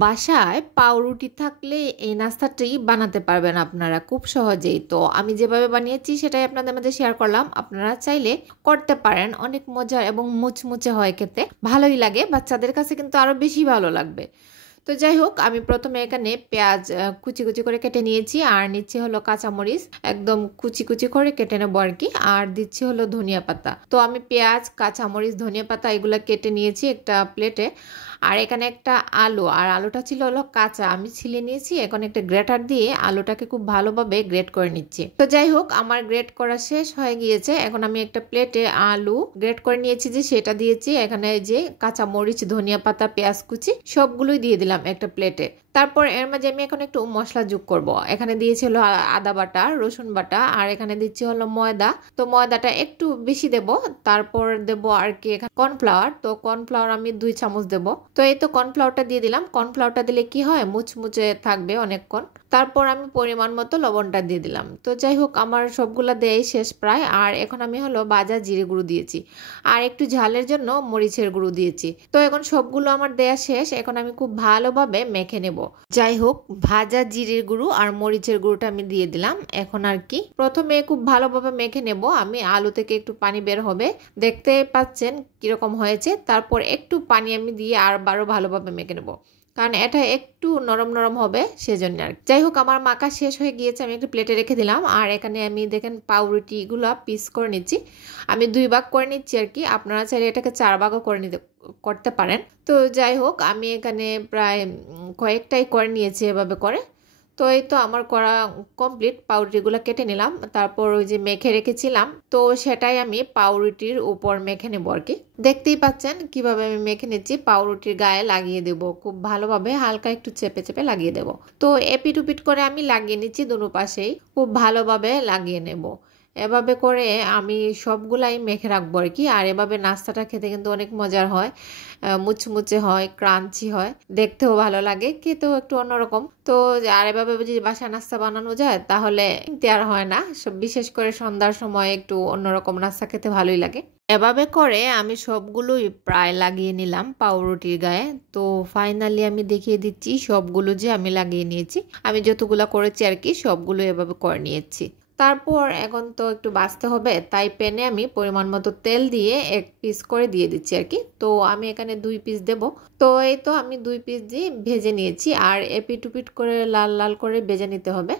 বাসায় পাউরুটি থাকলে এই নাস্তাটি বানাতে পারবেন আপনারা খুব সহজেই। তো আমি যেভাবে বানিয়েছি সেটাই আপনাদের মধ্যে শেয়ার করলাম। আপনারা চাইলে করতে পারেন, অনেক মজার এবং মুচমুচে হয়, খেতে ভালোই লাগে, বাচ্চাদের কাছে কিন্তু আরও বেশি ভালো লাগবে। তো যাই হোক, আমি প্রথমে এখানে পেঁয়াজ কুচি কুচি করে কেটে নিয়েছি, আর নিচ্ছি হলো কাঁচামরিচ একদম কুচি কুচি করে কেটে নেবো আর কি, আর দিচ্ছি হলো ধনিয়া পাতা। তো আমি পেঁয়াজ, কাঁচামরিচ, ধনিয়া পাতা এগুলো কেটে নিয়েছি একটা প্লেটে। আর এখানে একটা আলু, আর আলুটা ছিল হলো কাঁচা, আমি ছিলে নিয়েছি। এখন একটা গ্রেটার দিয়ে আলুটাকে খুব ভালোভাবে গ্রেট করে নিচ্ছি। তো যাই হোক, আমার গ্রেট করা শেষ হয়ে গিয়েছে। এখন আমি একটা প্লেটে আলু গ্রেট করে নিয়েছি যে সেটা দিয়েছি, এখানে যে কাঁচামরিচ, ধনিয়া পাতা, পেঁয়াজ কুচি সবগুলোই দিয়ে দিলাম একটা প্লেটে। তারপর এর মাঝে আমি এখন একটু মশলা যোগ করব। এখানে দিয়েছি হলো আদা বাটা, রসুন বাটা, আর এখানে দিচ্ছি হলো ময়দা। তো ময়দাটা একটু বেশি দেব। তারপর দেব আর কি এখানে কর্নফ্লাওয়ার। তো কর্নফ্লাওয়ার আমি 2 চামচ দেব। তো এই তো কর্নফ্লাওয়ারটা দিয়ে দিলাম। কর্নফ্লাওয়ারটা দিলে কি হয়, মুচমুচে থাকবে অনেকক্ষণ। তারপর আমি পরিমাণ মতো লবণটা দিয়ে দিলাম। তো যাই হোক, আমার সবগুলা দেয়াই শেষ প্রায়। আর এখন আমি হলো ভাজা জিরে গুঁড়ো দিয়েছি, আর একটু ঝালের জন্য মরিচের গুঁড়ো দিয়েছি। তো এখন সবগুলো আমার দেয়া শেষ। এখন আমি খুব ভালোভাবে মেখে নেব। যাই হোক, ভাজা জিরের গুঁড়ো আর মরিচের গুঁড়োটা আমি দিয়ে দিলাম। এখন আর কি প্রথমে খুব ভালোভাবে মেখে নেব আমি। আলু থেকে একটু পানি বের হবে, দেখতে পাচ্ছেন কিরকম হয়েছে। তারপর একটু পানি আমি দিয়ে আরও ভালোভাবে মেখে নেব, কারণ এটা একটু নরম নরম হবে সেজন্য আর। যাই হোক, আমার মাখা শেষ হয়ে গিয়েছে, আমি একটু প্লেটে রেখে দিলাম। আর এখানে আমি দেখেন পাউরুটিগুলো পিস করে নিচ্ছি। আমি 2 ভাগ করে নিচ্ছি আর কি, আপনারা চাইলে এটাকে 4 ভাগও করতে পারেন। তো যাই হোক, আমি এখানে প্রায় কয়েকটাই করে নিয়েছি এভাবে করে। তো এই তো আমার করা কমপ্লিট। পাউরুটিগুলো কেটে নিলাম, তারপর ওই যে মেখে রেখেছিলাম তো সেটাই আমি পাউরুটির উপর মেখে নেবো আর কি। দেখতেই পাচ্ছেন কিভাবে আমি মেখে নিচ্ছি। পাউরুটির গায়ে লাগিয়ে দেব খুব ভালোভাবে, হালকা একটু চেপে চেপে লাগিয়ে দেব। তো এপিট উপিট করে আমি লাগিয়ে নিচ্ছি, দুটো পাশেই খুব ভালোভাবে লাগিয়ে নেব। এভাবে করে আমি সবগুলাই মেখে রাখবো আর কি। আর এভাবে নাস্তাটা খেতে কিন্তু অনেক মজার হয়, মুচমুচে হয়, ক্রাঞ্চি হয়, দেখতেও ভালো লাগে, খেতেও একটু অন্যরকম। তো আর এভাবে যদি বাসায় নাস্তা বানানো যায় তাহলে কিনতে আর হয় না। বিশেষ করে সন্ধ্যার সময় একটু অন্যরকম নাস্তা খেতে ভালোই লাগে। এভাবে করে আমি সবগুলোই প্রায় লাগিয়ে নিলাম পাউরুটির গায়ে। তো ফাইনালি আমি দেখিয়ে দিচ্ছি সবগুলো যে আমি লাগিয়ে নিয়েছি। আমি যতগুলো করেছি আর কি সবগুলো এভাবে করে নিয়েছি। তারপর এখন তো একটু বাছতে হবে, তাই প্যানে আমি পরিমাণ মতো তেল দিয়ে 1 পিস করে দিয়ে দিচ্ছি আর কি। তো আমি এখানে 2 পিস দেব। তো এই তো আমি 2 পিস দিয়ে ভেজে নিয়েছি, আর এপিট উপিট করে লাল লাল করে ভেজে নিতে হবে।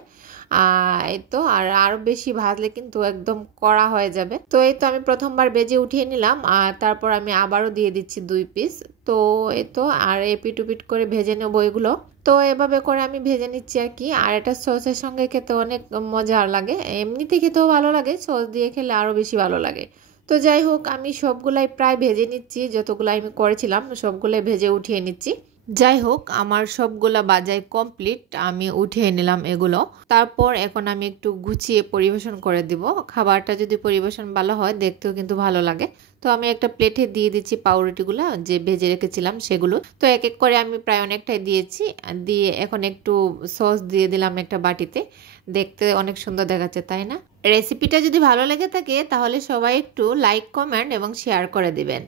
এই তো, আর আরো বেশি ভাজলে কিন্তু একদম কড়া হয়ে যাবে। তো এই তো আমি প্রথমবার ভেজে উঠিয়ে নিলাম, আর তারপর আমি আবারও দিয়ে দিচ্ছি 2 পিস। তো এই তো, আর এপিট উপিট করে ভেজে নেবো এগুলো। তো এভাবে করে আমি ভেজে নিচ্ছি আর কি। আর এটা সসের সঙ্গে খেতে অনেক মজার লাগে, এমনিতে খেতেও ভালো লাগে, সস দিয়ে খেলে আরও বেশি ভালো লাগে। তো যাই হোক, আমি সবগুলাই প্রায় ভেজে নিচ্ছি, যতগুলো আমি করেছিলাম সবগুলাই ভেজে উঠিয়ে নিচ্ছি। যাই হোক, আমার সবগুলা বাজাই কমপ্লিট, আমি উঠিয়ে নিলাম এগুলো। তারপর এখন আমি একটু গুছিয়ে পরিবেশন করে দিব। খাবারটা যদি পরিবেশন ভালো হয় দেখতেও কিন্তু ভালো লাগে। তো আমি একটা প্লেটে দিয়ে দিচ্ছি পাউরুটিগুলো যে ভেজে রেখেছিলাম সেগুলো। তো এক এক করে আমি প্রায় অনেকটাই দিয়েছি, দিয়ে এখন একটু সস দিয়ে দিলাম একটা বাটিতে। দেখতে অনেক সুন্দর দেখাচ্ছে, তাই না? রেসিপিটা যদি ভালো লেগে থাকে তাহলে সবাই একটু লাইক, কমেন্ট এবং শেয়ার করে দিবেন।